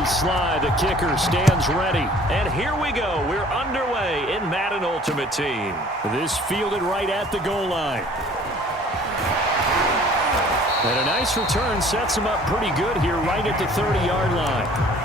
Joey Sly, the kicker, stands ready. And here we go. We're underway in Madden Ultimate Team. This fielded right at the goal line. And a nice return sets him up pretty good here right at the 30-yard line.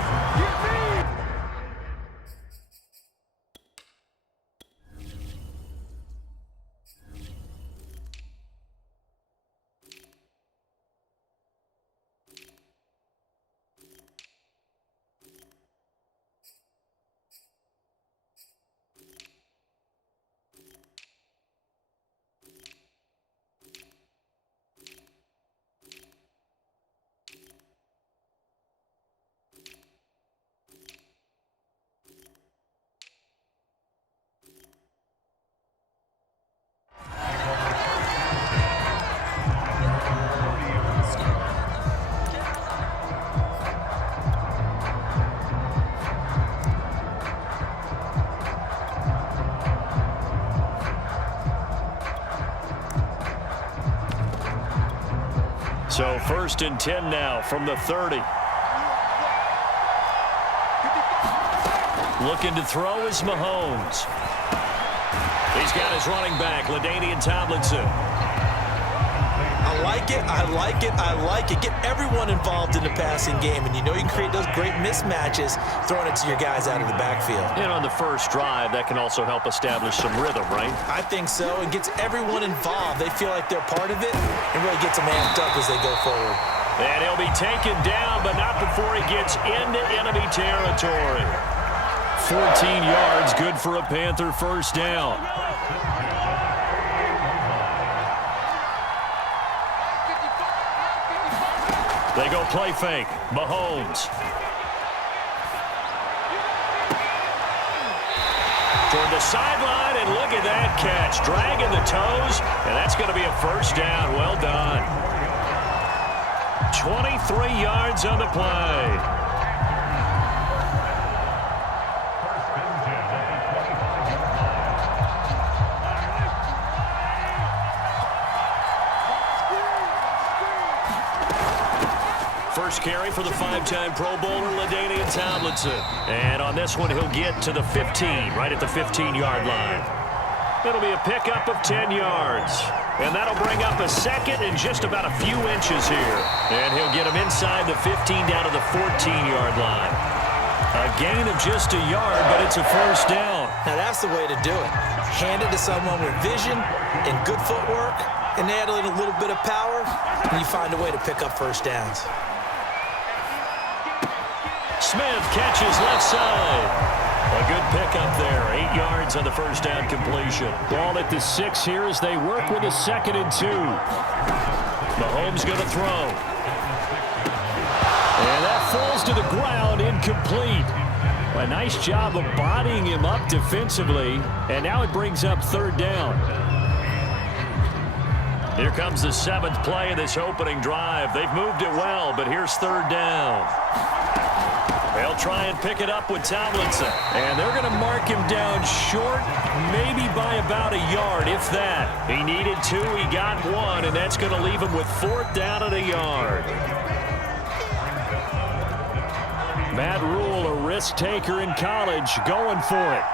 So 1st and 10 now from the 30. Looking to throw is Mahomes. He's got his running back, LaDainian Tomlinson. I like it, I like it, I like it. Get everyone involved in the passing game, and you know you can create those great mismatches throwing it to your guys out of the backfield. And on the first drive, that can also help establish some rhythm, right? I think so. It gets everyone involved. They feel like they're part of it and really gets them amped up as they go forward. And he'll be taken down, but not before he gets into enemy territory. 14 yards, good for a Panther first down. They go play fake. Mahomes. Toward the sideline, and look at that catch. Dragging the toes, and that's going to be a first down. Well done. 23 yards on the play. First carry for the 5-time Pro Bowler, LaDainian Tomlinson. And on this one, he'll get to the 15, right at the 15-yard line. It'll be a pickup of 10 yards. And that'll bring up a second and just about a few inches here. And he'll get him inside the 15 down to the 14-yard line. A gain of just a yard, but it's a first down. Now that's the way to do it. Hand it to someone with vision and good footwork, and add in a little bit of power, and you find a way to pick up first downs. Smith catches left side. A good pickup there. 8 yards on the first down completion. Ball at the 6 here as they work with a 2nd and 2. Mahomes going to throw. And that falls to the ground, incomplete. A nice job of bodying him up defensively. And now it brings up 3rd down. Here comes the 7th play of this opening drive. They've moved it well, but here's 3rd down. They'll try and pick it up with Tomlinson. And they're going to mark him down short, maybe by about a yard, if that. He needed 2, he got 1, and that's going to leave him with 4th down and a yard. Matt Rule, a risk taker in college, going for it.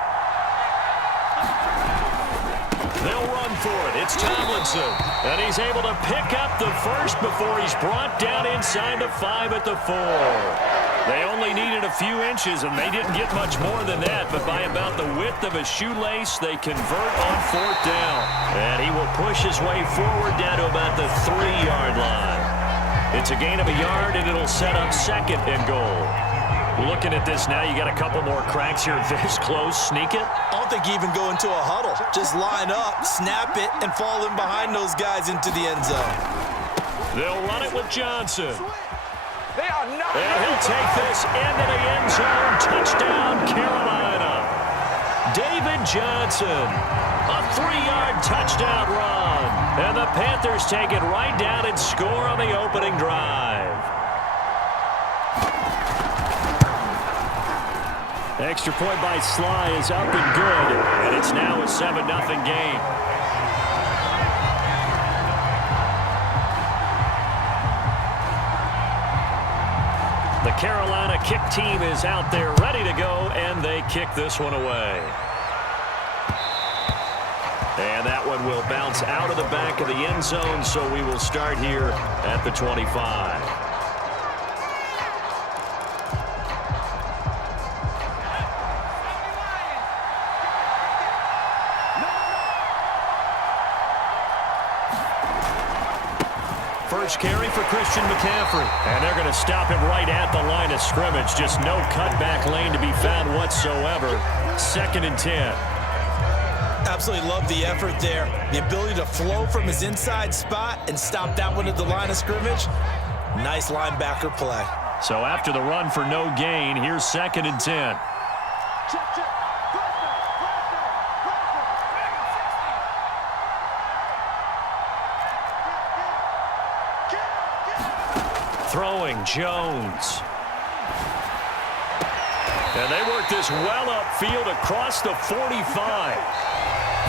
They'll run for it. It's Tomlinson. And he's able to pick up the first before he's brought down inside the 5 at the 4. They only needed a few inches, and they didn't get much more than that. But by about the width of a shoelace, they convert on 4th down. And he will push his way forward down to about the 3-yard line. It's a gain of a yard, and it'll set up 2nd and goal. Looking at this now, you got a couple more cracks here this close. Sneak it? I don't think you even go into a huddle. Just line up, snap it, and fall in behind those guys into the end zone. They'll run it with Johnson. And he'll take this into the end zone. Touchdown, Carolina. David Johnson. A 3-yard touchdown run. And the Panthers take it right down and score on the opening drive. Extra point by Sly is up and good. And it's now a 7-0 game. The Carolina kick team is out there ready to go, and they kick this one away. And that one will bounce out of the back of the end zone, so we will start here at the 25. First carry for Christian McCaffrey. And they're going to stop him right at the line of scrimmage. Just no cutback lane to be found whatsoever. 2nd and 10. Absolutely love the effort there. The ability to flow from his inside spot and stop that one at the line of scrimmage. Nice linebacker play. So after the run for no gain, here's 2nd and 10. Throwing Jones. And they work this well upfield across the 45.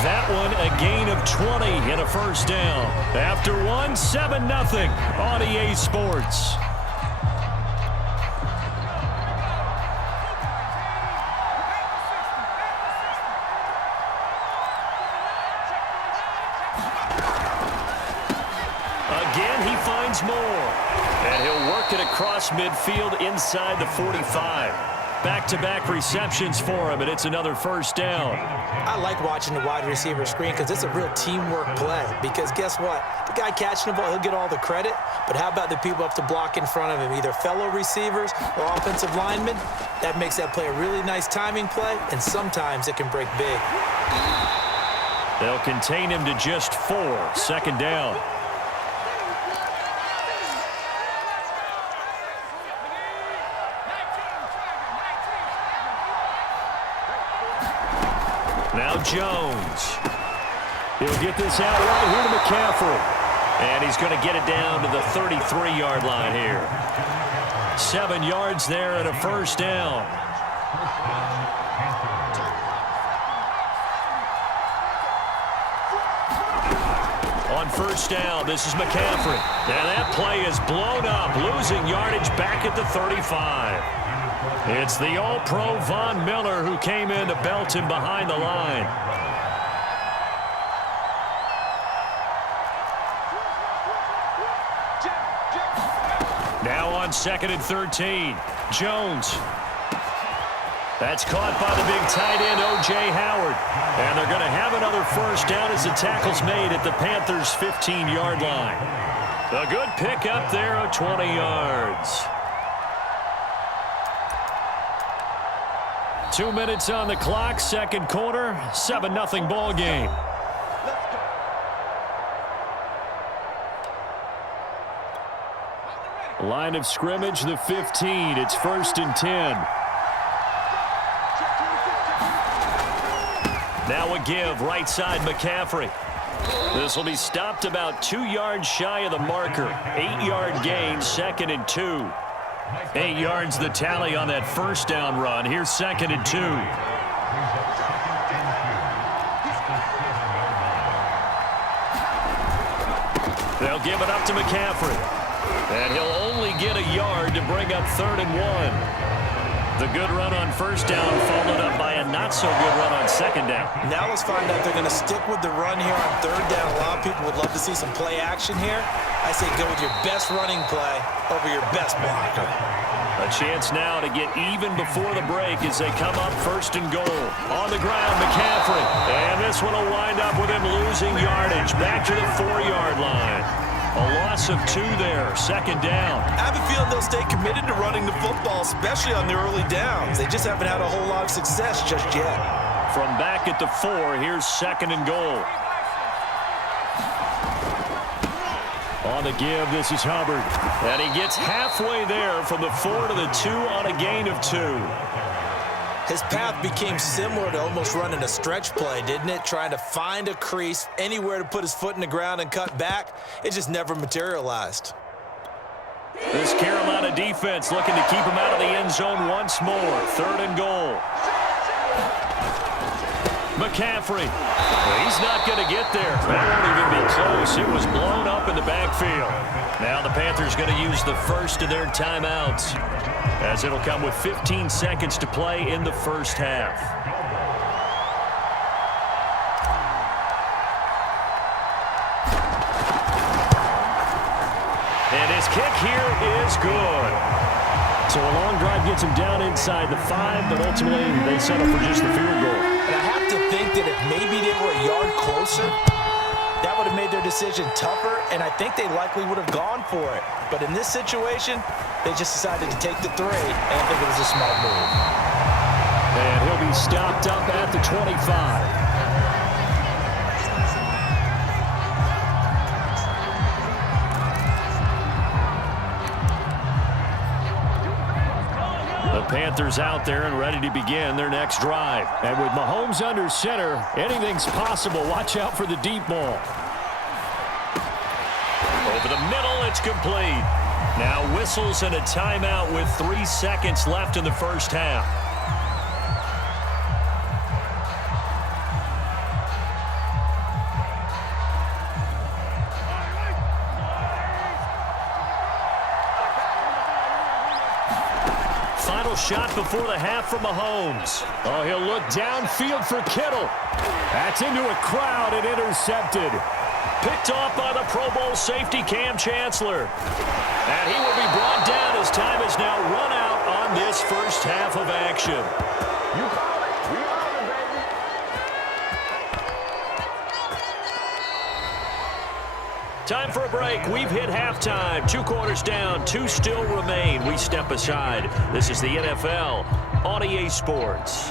That one a gain of 20 and a first down. After one, 7-0 on EA Sports. Again, he finds more. And he'll work it across midfield inside the 45. Back-to-back receptions for him, and it's another first down. I like watching the wide receiver screen because it's a real teamwork play. Because guess what? The guy catching the ball, he'll get all the credit. But how about the people up to block in front of him, either fellow receivers or offensive linemen? That makes that play a really nice timing play, and sometimes it can break big. They'll contain him to just 4. 2nd down. Now Jones. He'll get this out right here to McCaffrey. And he's going to get it down to the 33-yard line here. 7 yards there and a first down. On first down, this is McCaffrey. And that play is blown up, losing yardage back at the 35. It's the All-Pro Von Miller who came in to belt him behind the line. Now on 2nd and 13, Jones. That's caught by the big tight end, O.J. Howard. And they're going to have another first down as the tackle's made at the Panthers' 15-yard line. A good pickup there of 20 yards. 2 minutes on the clock, second quarter, 7-0 ball game. Line of scrimmage, the 15. It's 1st and 10. Now a give, right side McCaffrey. This will be stopped about 2 yards shy of the marker. 8-yard gain, 2nd and 2. 8 yards the tally on that first down run. Here's 2nd and 2. They'll give it up to McCaffrey. And he'll only get a yard to bring up 3rd and 1. The good run on first down followed up by a not-so-good run on 2nd down. Now let's find out if they're going to stick with the run here on 3rd down. A lot of people would love to see some play action here. I say go with your best running play over your best blocker. A chance now to get even before the break as they come up 1st and goal. On the ground, McCaffrey. And this one will wind up with him losing yardage. Back to the 4-yard line. A loss of 2 there, 2nd down. I have a feeling they'll stay committed to running the football, especially on the early downs. They just haven't had a whole lot of success just yet. From back at the 4, here's 2nd and goal. On the give, this is Hubbard. And he gets halfway there from the 4 to the 2 on a gain of 2. His path became similar to almost running a stretch play, didn't it? Trying to find a crease, anywhere to put his foot in the ground and cut back. It just never materialized. This Carolina defense looking to keep him out of the end zone once more. 3rd and goal. McCaffrey. He's not going to get there. That won't even be close. It was blown up in the backfield. Now the Panthers going to use the first of their timeouts, as it'll come with 15 seconds to play in the first half. And his kick here is good. So a long drive gets him down inside the 5, but ultimately they settle for just the field goal. And I have to think that if maybe they were a yard closer, that would have made their decision tougher, and I think they likely would have gone for it. But in this situation, they just decided to take the 3, and I think it was a smart move. And he'll be stopped up at the 25. Panthers out there and ready to begin their next drive. And with Mahomes under center, anything's possible. Watch out for the deep ball. Over the middle, it's complete. Now whistles and a timeout with 3 seconds left in the first half. Shot before the half from Mahomes. Oh, he'll look downfield for Kittle. That's into a crowd and intercepted. Picked off by the Pro Bowl safety Cam Chancellor. And he will be brought down as time has now run out on this first half of action. Time for a break. We've hit halftime. 2 quarters down. 2 still remain. We step aside. This is the NFL on EA Sports.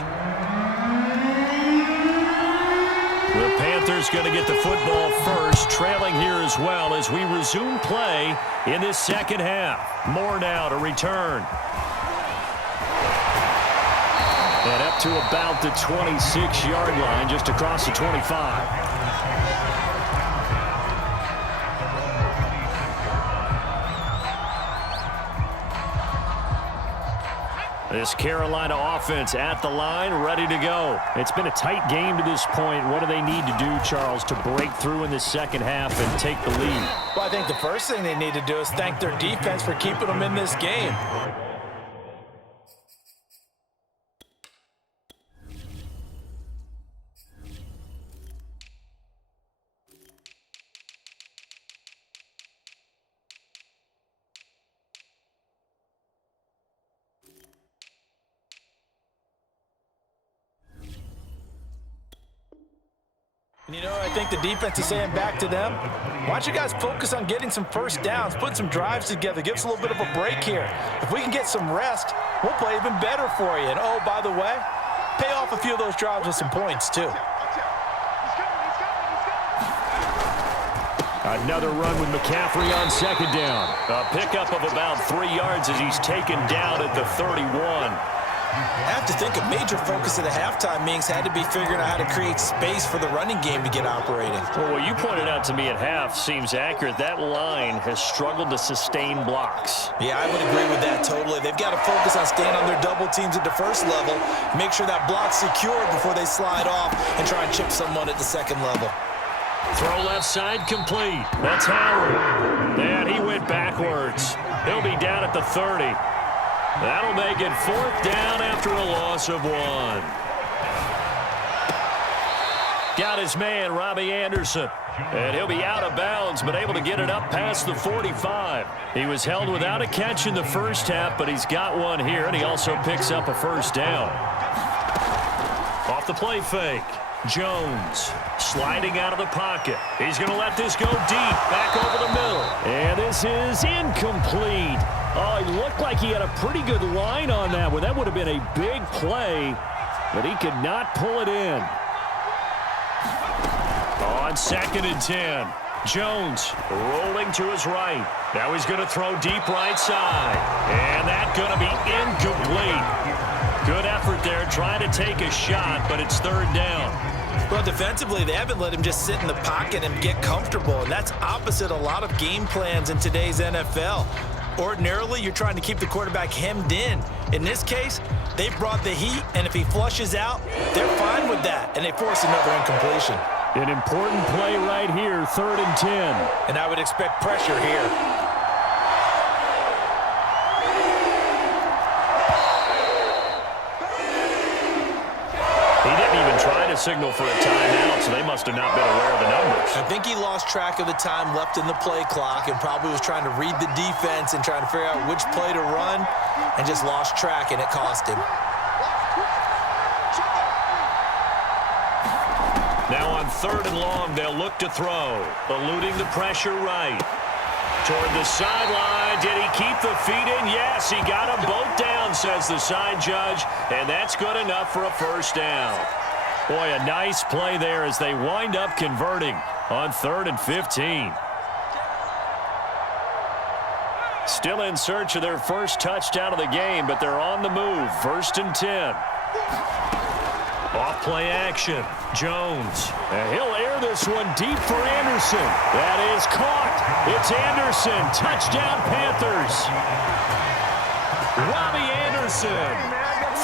The Panthers going to get the football first, trailing here as well as we resume play in this second half. More now to return. And up to about the 26-yard line, just across the 25. This Carolina offense at the line, ready to go. It's been a tight game to this point. What do they need to do, Charles, to break through in the second half and take the lead? Well, I think the first thing they need to do is thank their defense for keeping them in this game. You know, I think the defense is saying back to them, why don't you guys focus on getting some first downs, put some drives together, give us a little bit of a break here. If we can get some rest, we'll play even better for you. And, oh, by the way, pay off a few of those drives with some points, too. Another run with McCaffrey on second down. A pickup of about 3 yards as he's taken down at the 31. I have to think a major focus of the halftime meetings had to be figuring out how to create space for the running game to get operating. Well, what you pointed out to me at half seems accurate. That line has struggled to sustain blocks. Yeah, I would agree with that totally. They've got to focus on staying on their double teams at the first level, make sure that block's secure before they slide off and try and chip someone at the second level. Throw left side complete. That's Howard. And he went backwards. He'll be down at the 30. That'll make it 4th down after a loss of 1. Got his man, Robbie Anderson. And he'll be out of bounds, but able to get it up past the 45. He was held without a catch in the first half, but he's got one here, and he also picks up a first down. Off the play fake. Jones sliding out of the pocket. He's going to let this go deep, back over the middle. And this is incomplete. Oh, he looked like he had a pretty good line on that one. That would have been a big play, but he could not pull it in. On 2nd and 10, Jones rolling to his right. Now he's going to throw deep right side. And that's going to be incomplete. Good effort there, trying to take a shot, but it's 3rd down. Well, defensively, they haven't let him just sit in the pocket and get comfortable, and that's opposite a lot of game plans in today's NFL. Ordinarily, you're trying to keep the quarterback hemmed in. In this case, they brought the heat, and if he flushes out, they're fine with that, and they force another incompletion. An important play right here, 3rd and 10. And I would expect pressure here. He didn't even try to signal for a timeout, so they must have not been aware of the numbers. I think he lost track of the time left in the play clock and probably was trying to read the defense and trying to figure out which play to run and just lost track, and it cost him. Now on 3rd and long, they'll look to throw, eluding the pressure right. Toward the sideline, did he keep the feet in? Yes, he got them both down, says the side judge, and that's good enough for a 1st down. Boy, a nice play there as they wind up converting on 3rd and 15. Still in search of their first touchdown of the game, but they're on the move. 1st and 10. Off play action. Jones. And he'll air this one deep for Anderson. That is caught. It's Anderson. Touchdown Panthers. Robbie Anderson.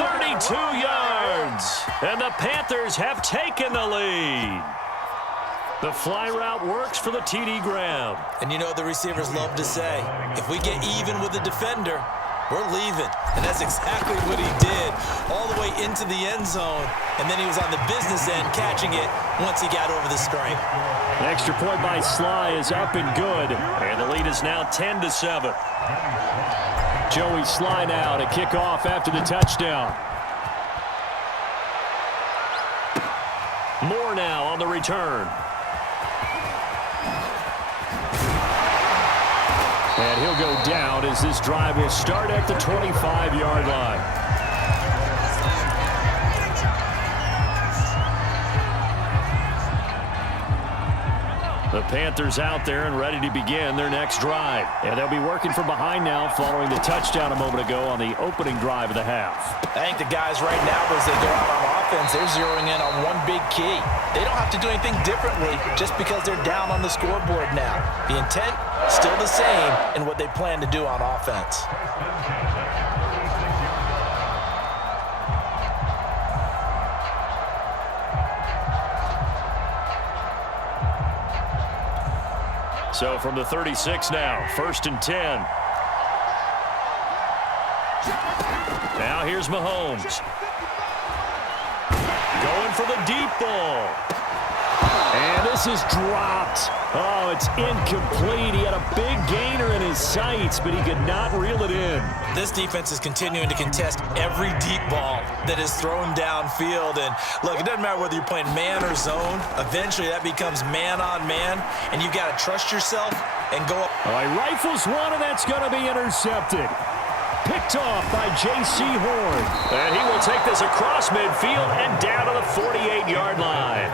32 yards. And the Panthers have taken the lead. The fly route works for the TD Graham. And you know the receivers love to say, if we get even with the defender, we're leaving. And that's exactly what he did, all the way into the end zone. And then he was on the business end catching it once he got over the stripe. An extra point by Sly is up and good. And the lead is now 10-7. Joey Sly now to kick off after the touchdown. Moore now on the return. And he'll go down as this drive will start at the 25-yard line. The Panthers out there and ready to begin their next drive. And they'll be working from behind now following the touchdown a moment ago on the opening drive of the half. I think the guys right now, as they go out on offense, they're zeroing in on one big key. They don't have to do anything differently just because they're down on the scoreboard now. The intent, still the same in what they plan to do on offense. So from the 36 now, 1st and 10. Now here's Mahomes. Going for the deep ball. And this is dropped. Oh, it's incomplete. He had a big gainer in his sights, but he could not reel it in. This defense is continuing to contest every deep ball that is thrown downfield. And look, it doesn't matter whether you're playing man or zone. Eventually that becomes man on man, and you've got to trust yourself and go up. All right, rifles one, and that's going to be intercepted. Picked off by J.C. Horn. And he will take this across midfield and down to the 48-yard line.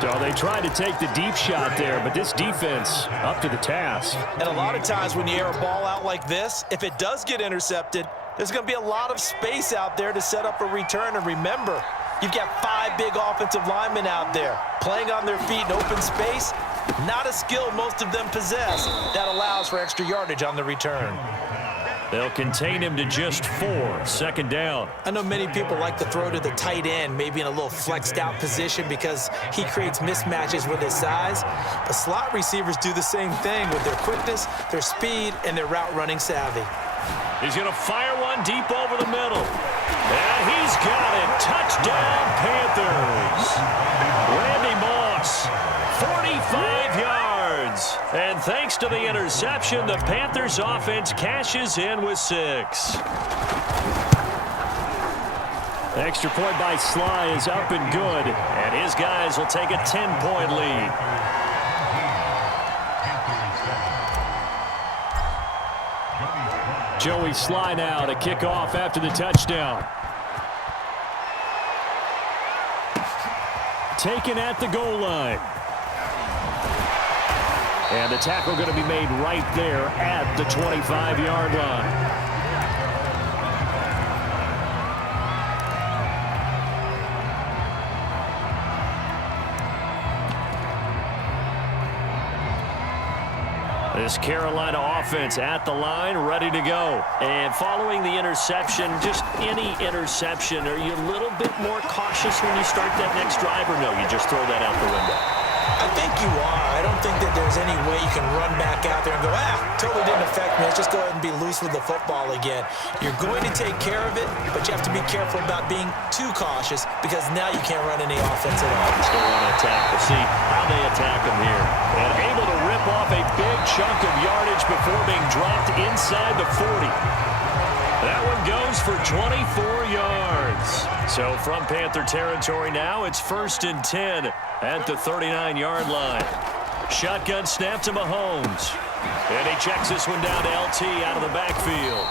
So they tried to take the deep shot there, but this defense up to the task. And a lot of times when you air a ball out like this, if it does get intercepted, there's going to be a lot of space out there to set up a return. And remember, you've got 5 big offensive linemen out there playing on their feet in open space. Not a skill most of them possess that allows for extra yardage on the return. They'll contain him to just 4. 2nd down. I know many people like to throw to the tight end, maybe in a little flexed out position because he creates mismatches with his size. But slot receivers do the same thing with their quickness, their speed, and their route running savvy. He's going to fire one deep over the middle. And he's got it. Touchdown, Panthers. Randy Moss, 45 yards. And thanks to the interception, the Panthers offense cashes in with 6. Extra point by Sly is up and good. And his guys will take a 10-point lead. Joey Sly now to kick off after the touchdown. Taken at the goal line. And the tackle going to be made right there at the 25-yard line. This Carolina offense at the line, ready to go. And following the interception, just any interception, are you a little bit more cautious when you start that next drive, or no, you just throw that out the window? I think you are. I don't think that there's any way you can run back out there and go, totally didn't affect me. Let's just go ahead and be loose with the football again. You're going to take care of it, but you have to be careful about being too cautious because now you can't run any offense at all. Still want to attack. We'll see how they attack him here. And able to rip off a big chunk of yardage before being dropped inside the 40. That one goes for 24 yards. So from Panther territory now, it's 1st and 10 at the 39-yard line. Shotgun snap to Mahomes. And he checks this one down to LT out of the backfield.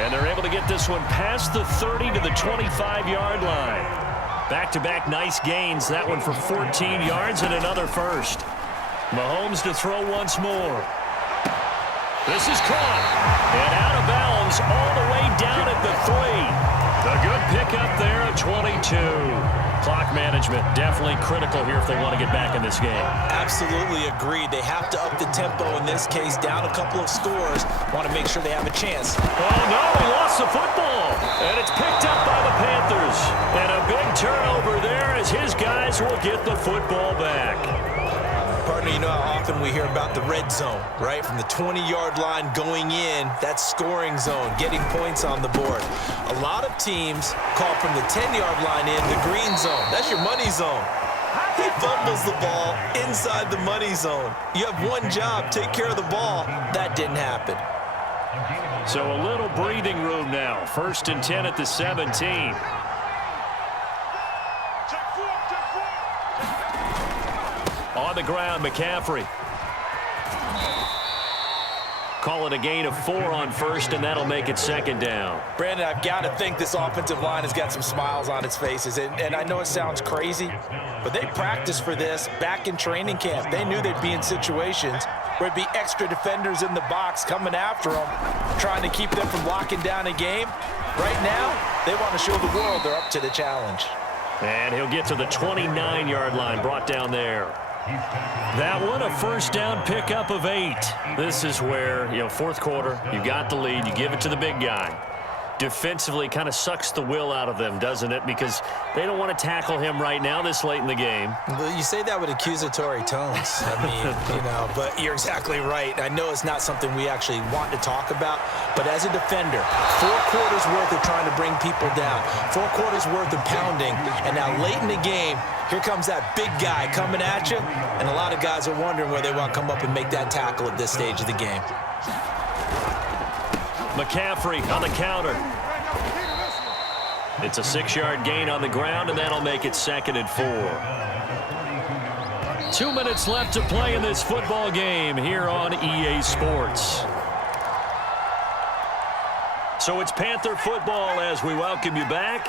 And they're able to get this one past the 30 to the 25-yard line. Back-to-back nice gains. That one for 14 yards and another first. Mahomes to throw once more. This is caught. And out of bounds all the way down at the 3. A good pickup there at 22. Clock management definitely critical here if they want to get back in this game. Absolutely agreed. They have to up the tempo in this case, down a couple of scores. Want to make sure they have a chance. Oh, no, he lost the football. And it's picked up by the Panthers. And a big turnover there as his guys will get the football back. Partner, you know how often we hear about the red zone, right? From the 20-yard line going in, that's scoring zone, getting points on the board. A lot of teams call from the 10-yard line in the green zone. That's your money zone. He fumbles the ball inside the money zone. You have one job, take care of the ball. That didn't happen. So a little breathing room now. 1st and 10 at the 17. On the ground, McCaffrey. Call it a gain of 4 on 1st, and that'll make it 2nd down. Brandon, I've got to think this offensive line has got some smiles on its faces. And I know it sounds crazy, but they practiced for this back in training camp. They knew they'd be in situations where it'd be extra defenders in the box coming after them, trying to keep them from locking down a game. Right now, they want to show the world they're up to the challenge. And he'll get to the 29-yard line, brought down there. That one, a 1st down pickup of 8. This is where, 4th quarter, you got the lead, you give it to the big guy. Defensively kind of sucks the will out of them, doesn't it? Because they don't want to tackle him right now this late in the game. Well, you say that with accusatory tones. I mean, but you're exactly right. I know it's not something we actually want to talk about, but as a defender, 4 quarters worth of trying to bring people down, 4 quarters worth of pounding, and now late in the game, here comes that big guy coming at you, and a lot of guys are wondering where they want to come up and make that tackle at this stage of the game. McCaffrey on the counter. It's a 6-yard gain on the ground, and that'll make it 2nd and 4. 2 minutes left to play in this football game here on EA Sports. So it's Panther football as we welcome you back.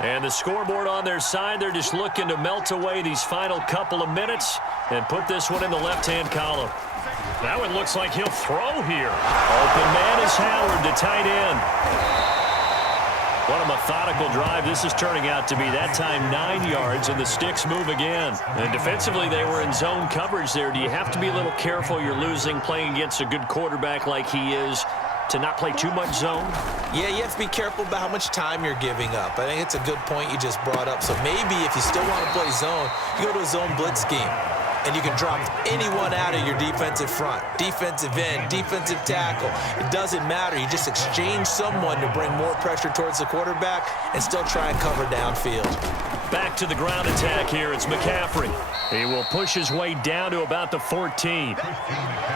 And the scoreboard on their side, they're just looking to melt away these final couple of minutes and put this one in the left-hand column. That one looks like he'll throw here. Open man is Howard, the tight end. What a methodical drive this is turning out to be. That time 9 yards, and the sticks move again. And defensively, they were in zone coverage there. Do you have to be a little careful? You're losing, playing against a good quarterback like he is, to not play too much zone? Yeah, you have to be careful about how much time you're giving up. I think it's a good point you just brought up. So maybe if you still want to play zone, you go to a zone blitz scheme. And you can drop anyone out of your defensive front. Defensive end, defensive tackle. It doesn't matter. You just exchange someone to bring more pressure towards the quarterback and still try and cover downfield. Back to the ground attack here. It's McCaffrey. He will push his way down to about the 14.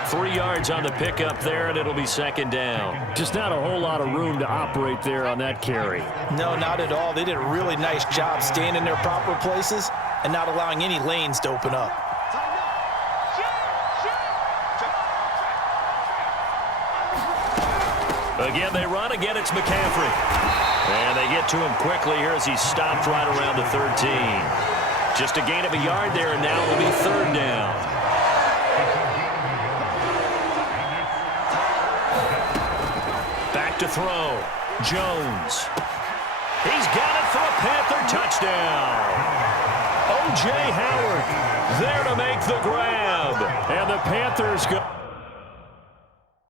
3 yards on the pickup there, and it'll be 2nd down. Just not a whole lot of room to operate there on that carry. No, not at all. They did a really nice job staying in their proper places and not allowing any lanes to open up. Again, they run. Again, it's McCaffrey. And they get to him quickly here as he stopped right around the 13. Just a gain of a yard there, and now it'll be 3rd down. Back to throw. Jones. He's got it for a Panther touchdown. O.J. Howard there to make the grab. And the Panthers go.